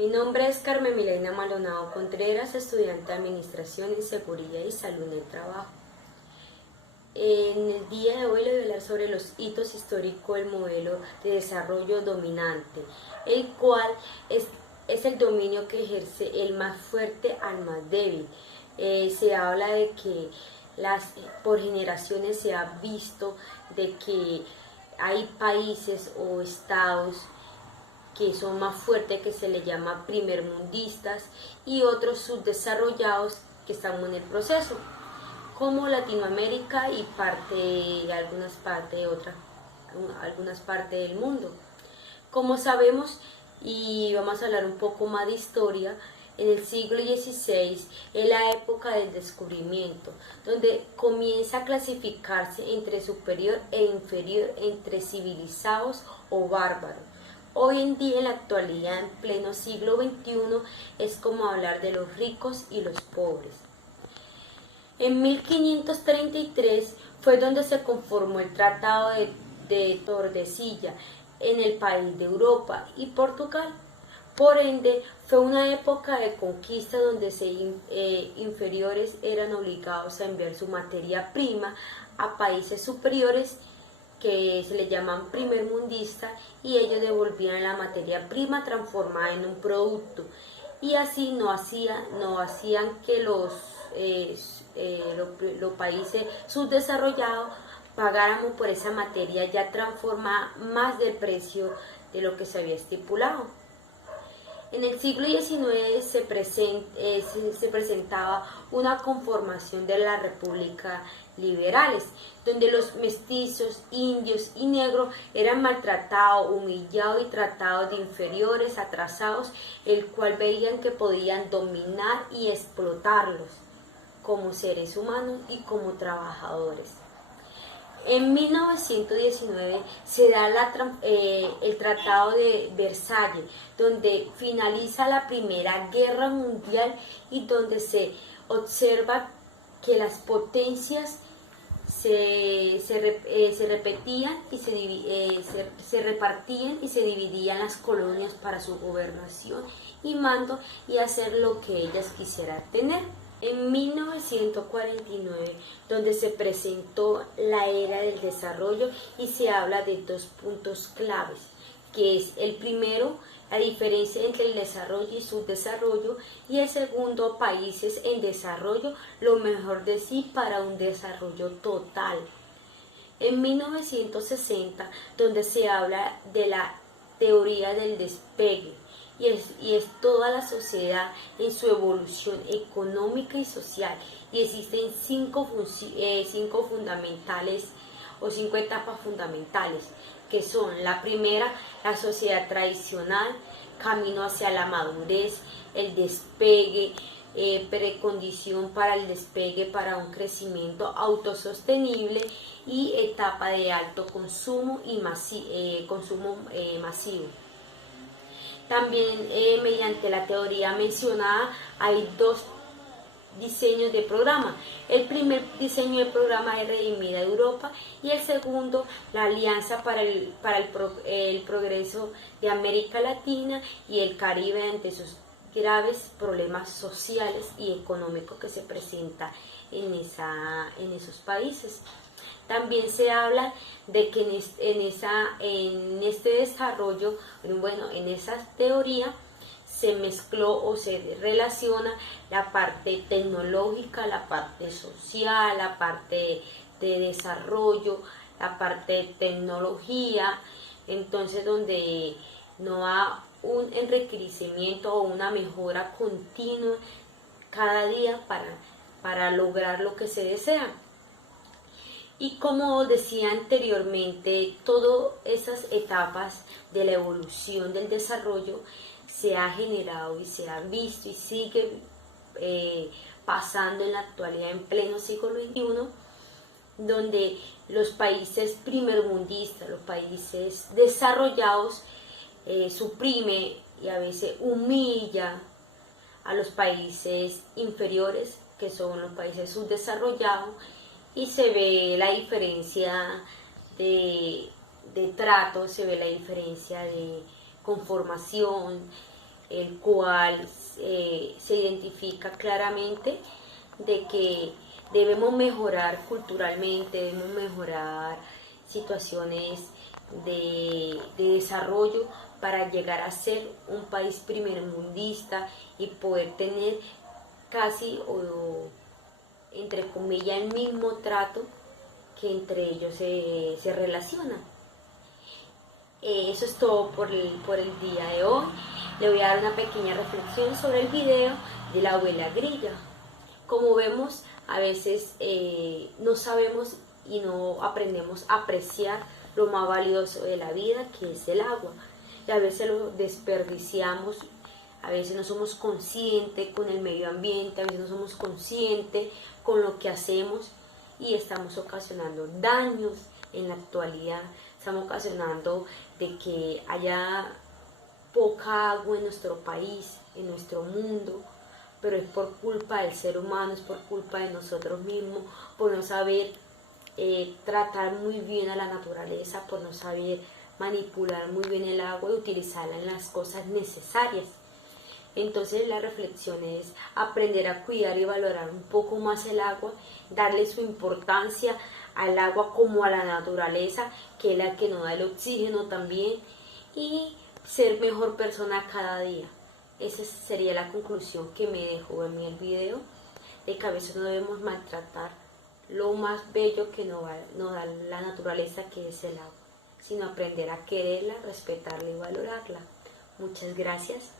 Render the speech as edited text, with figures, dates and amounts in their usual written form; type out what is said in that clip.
Mi nombre es Carmen Milena Maldonado Contreras, estudiante de Administración en Seguridad y Salud en el Trabajo. En el día de hoy le voy a hablar sobre los hitos históricos del modelo de desarrollo dominante, el cual es el dominio que ejerce el más fuerte al más débil. Se habla de que por generaciones se ha visto de que hay países o estados que son más fuertes, que se les llama primermundistas, y otros subdesarrollados que están en el proceso, como Latinoamérica y algunas partes del mundo. Como sabemos, y vamos a hablar un poco más de historia, en el siglo XVI es la época del descubrimiento, donde comienza a clasificarse entre superior e inferior, entre civilizados o bárbaros. Hoy en día, en la actualidad, en pleno siglo XXI, es como hablar de los ricos y los pobres. En 1533 fue donde se conformó el Tratado de Tordesillas en el país de Europa y Portugal. Por ende, fue una época de conquista donde inferiores eran obligados a enviar su materia prima a países superiores, que se le llaman primermundistas, y ellos devolvían la materia prima transformada en un producto, y así no hacían que los países subdesarrollados pagáramos por esa materia ya transformada más del precio de lo que se había estipulado. En el siglo XIX se presentaba una conformación de las repúblicas liberales, donde los mestizos, indios y negros eran maltratados, humillados y tratados de inferiores, atrasados, el cual veían que podían dominar y explotarlos como seres humanos y como trabajadores. En 1919 se da el Tratado de Versalles, donde finaliza la Primera Guerra Mundial y donde se observa que las potencias se repartían y se dividían las colonias para su gobernación y mando y hacer lo que ellas quisieran tener. En 1949, donde se presentó la era del desarrollo y se habla de dos puntos claves, que es el primero, la diferencia entre el desarrollo y subdesarrollo, y el segundo, países en desarrollo, lo mejor de sí para un desarrollo total. En 1960, donde se habla de la teoría del despegue, y es toda la sociedad en su evolución económica y social, y existen cinco fundamentales o 5 etapas fundamentales, que son: la primera, la sociedad tradicional, camino hacia la madurez, el despegue, precondición para el despegue para un crecimiento autosostenible, y etapa de alto consumo y consumo masivo. También mediante la teoría mencionada hay dos diseños de programa. El primer diseño de programa es Redimida Europa, y el segundo, la Alianza para el Progreso de América Latina y el Caribe ante sus graves problemas sociales y económicos que se presentan en esos países. También se habla de que en este desarrollo, en esa teoría, se mezcló o se relaciona la parte tecnológica, la parte social, la parte de desarrollo, la parte de tecnología, entonces donde no hay un enriquecimiento o una mejora continua cada día para lograr lo que se desea. Y como decía anteriormente, todas esas etapas de la evolución del desarrollo se ha generado y se ha visto y sigue pasando en la actualidad, en pleno siglo XXI, donde los países primermundistas, los países desarrollados, suprime y a veces humilla a los países inferiores, que son los países subdesarrollados, y se ve la diferencia de trato, se ve la diferencia de conformación, el cual se identifica claramente de que debemos mejorar culturalmente, debemos mejorar situaciones de desarrollo para llegar a ser un país primermundista y poder tener casi o entre comillas el mismo trato que entre ellos se relacionan. Eso es todo por el día de hoy. Le voy a dar una pequeña reflexión sobre el video de la abuela grilla. Como vemos, a veces no sabemos y no aprendemos a apreciar lo más valioso de la vida, que es el agua. Y a veces lo desperdiciamos, a veces no somos conscientes con el medio ambiente, a veces no somos conscientes con lo que hacemos y estamos ocasionando daños en la actualidad. Estamos ocasionando de que haya poca agua en nuestro país, en nuestro mundo, pero es por culpa del ser humano, es por culpa de nosotros mismos, por no saber tratar muy bien a la naturaleza, por no saber manipular muy bien el agua y utilizarla en las cosas necesarias. Entonces la reflexión es aprender a cuidar y valorar un poco más el agua, darle su importancia al agua como a la naturaleza, que es la que nos da el oxígeno también, y ser mejor persona cada día. Esa sería la conclusión que me dejó en mí el video, de que a veces no debemos maltratar lo más bello que nos da la naturaleza, que es el agua, sino aprender a quererla, respetarla y valorarla. Muchas gracias.